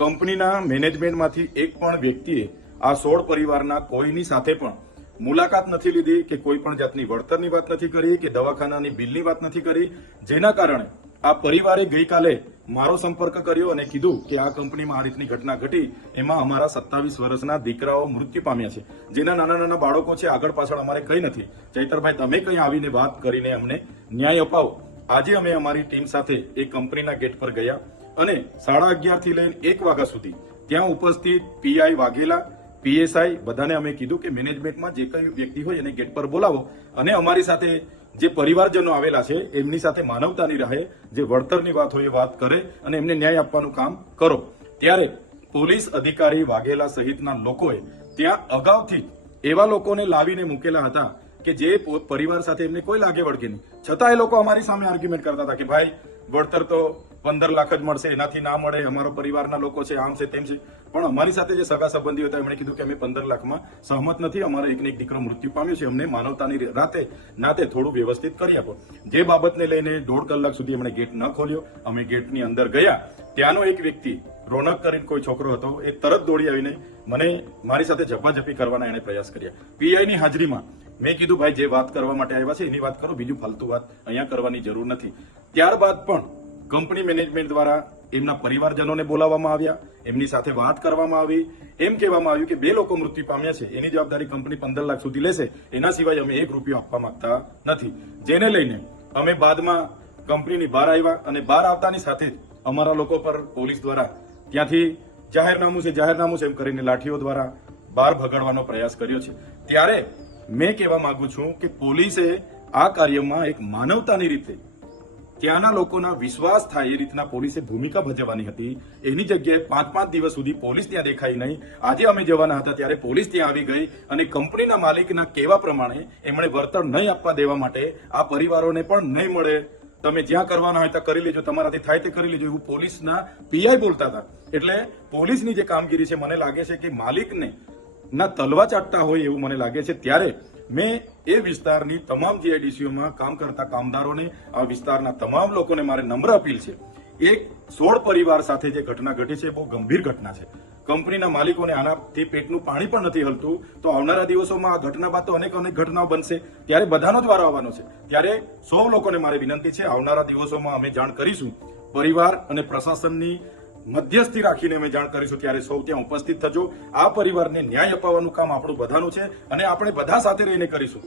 કંપનીના મેનેજમેન્ટમાંથી એક પણ વ્યક્તિએ આ 16 પરિવારના કોઈની સાથે પણ મુલાકાત નથી લીધી કે કોઈ પણ જાતની વળતરની વાત નથી કરી કે દવાખાનાની બિલની વાત નથી કરી, જેના કારણે આ પરિવારે ગઈકાલે મારો સંપર્ક કર્યો અને કીધું કે આ કંપનીમાં આ રીતની ઘટના ઘટી, એમાં અમારા 27 વર્ષના દીકરાઓ મૃત્યુ પામ્યા છે, જેના નાના નાના બાળકો છે, આગળ પાછળ અમારે કંઈ નથી. ચૈતરભાઈ, તમે કંઈ આવીને વાત કરીને અમને ન્યાય અપાવો. આજે અમે અમારી ટીમ સાથે એ કંપનીના ગેટ પર ગયા અને 11:30 થી લઈને 1 વાગ્યા સુધી ત્યાં ઉપસ્થિત પીઆઈ વાઘેલા, પીએસઆઈ બધાને અમે કીધું કે મેનેજમેન્ટમાં જે કઈ વ્યક્તિ હોય એને ગેટ પર બોલાવો અને અમારી સાથે જે પરિવારજનો આવેલા છે એમની સાથે માનવતાની રાહે જે વળતરની વાત હોય એ વાત કરે અને એમને ન્યાય આપવાનું કામ કરો. ત્યારે પોલીસ અધિકારી વાઘેલા સહિતના લોકોએ ત્યાં અગાઉથી એવા લોકોને લાવીને મૂકેલા હતા કે જે પરિવાર સાથે એમને કોઈ લાગે વળગે નહીં, છતાં એ લોકો અમારી સામે આર્ગ્યુમેન્ટ કરતા હતા કે ભાઈ વળતર તો 15 લાખ જ મળશે, એનાથી ના મળે, અમારો પરિવારના લોકો છે, આમ છે તેમ છે. પણ અમારી સાથે જે સગા સંબંધીઓ હતા એમણે કીધું કે અમે 15 લાખમાં સહમત નથી, અમારો એકને એક દીકરો મૃત્યુ પામ્યો છે, અમને માનવતાની નાતે થોડું વ્યવસ્થિત કરી આપો. જે બાબતને લઈને 1.5 કલાક સુધી એમણે ગેટ ન ખોલ્યો. અમે ગેટની અંદર ગયા, ત્યાંનો એક વ્યક્તિ રોનક કરીને કોઈ છોકરો હતો, એ તરત દોડી આવીને મને મારી સાથે ઝપાઝપી કરવાના એને પ્રયાસ કર્યા. પીઆઈની હાજરીમાં મેં કીધું ભાઈ જે વાત કરવા માટે આવ્યા છે એની વાત કરો, બીજું ફાલતુ વાત અહીંયા કરવાની જરૂર નથી. ત્યારબાદ પણ કંપની મેનેજમેન્ટ દ્વારા એમના પરિવારજનોને બોલાવવામાં આવ્યા, એમની સાથે વાત કરવામાં આવી, એમ કહેવામાં આવ્યું કે 2 લોકો મૃત્યુ પામ્યા છે, એની જવાબદારી કંપની 15 લાખ સુધી લેશે, એના સિવાય અમે 1 રૂપિયો આપવા માંગતા નથી. જેને લઈને અમે બાદમાં કંપનીની બહાર આવ્યા અને બહાર આવતાની સાથે અમારા લોકો પર પોલીસ દ્વારા ત્યાંથી જાહેરનામું છે એમ કરીને લાઠીઓ દ્વારા બહાર ભગાડવાનો પ્રયાસ કર્યો છે. ત્યારે મેં કહેવા માંગુ છું કે પોલીસે આ કાર્યમાં એક માનવતાની રીતે ત્યાંના લોકોના વિશ્વાસ થાય એ રીતના પોલીસે ભૂમિકા ભજવવાની હતી. એની જગ્યાએ 5-5 દિવસ સુધી પોલીસ ત્યાં દેખાઈ નહીં. આજે અમે જવાના હતા ત્યારે પોલીસ ત્યાં આવી ગઈ અને કંપનીના માલિકના કહેવા પ્રમાણે એમણે વળતર નહીં આપવા દેવા માટે આ પરિવારોને પણ નહીં મળે, તમે જ્યાં કરવાના હોય ત્યાં કરી લેજો, તમારાથી થાય તે કરી લેજો, એવું પોલીસના પીઆઈ બોલતા હતા. એટલે પોલીસની જે કામગીરી છે મને લાગે છે કે માલિકને ના તલવા ચાટતા હોય એવું મને લાગે છે. ત્યારે મેં એ વિસ્તારની તમામ જીઆઈડીસીઓમાં કામ કરતા કામદારોને, આ વિસ્તારના તમામ લોકોને મારે નમ્ર અપીલ છે, એક 16 પરિવાર સાથે જે ઘટના ઘટી છે બહુ ગંભીર ઘટના છે. કંપનીના માલિકોને આનાથી પેટનું પાણી પણ નથી હલતું. તો આવનારા દિવસોમાં આ ઘટના બાદ તો અનેક ઘટનાઓ બનશે, ત્યારે બધાનો જ વારો આવવાનો છે. ત્યારે સૌ લોકોને મારી વિનંતી છે, આવનારા દિવસોમાં અમે જાણ કરીશું, પરિવાર અને પ્રશાસનની મધ્યસ્થી રાખીને અમે જાણ કરીશું, ત્યારે સૌ ત્યાં ઉપસ્થિત થજો. આ પરિવારને ન્યાય અપાવવાનું કામ આપણું બધાનું છે અને આપણે બધા સાથે રહીને કરીશું.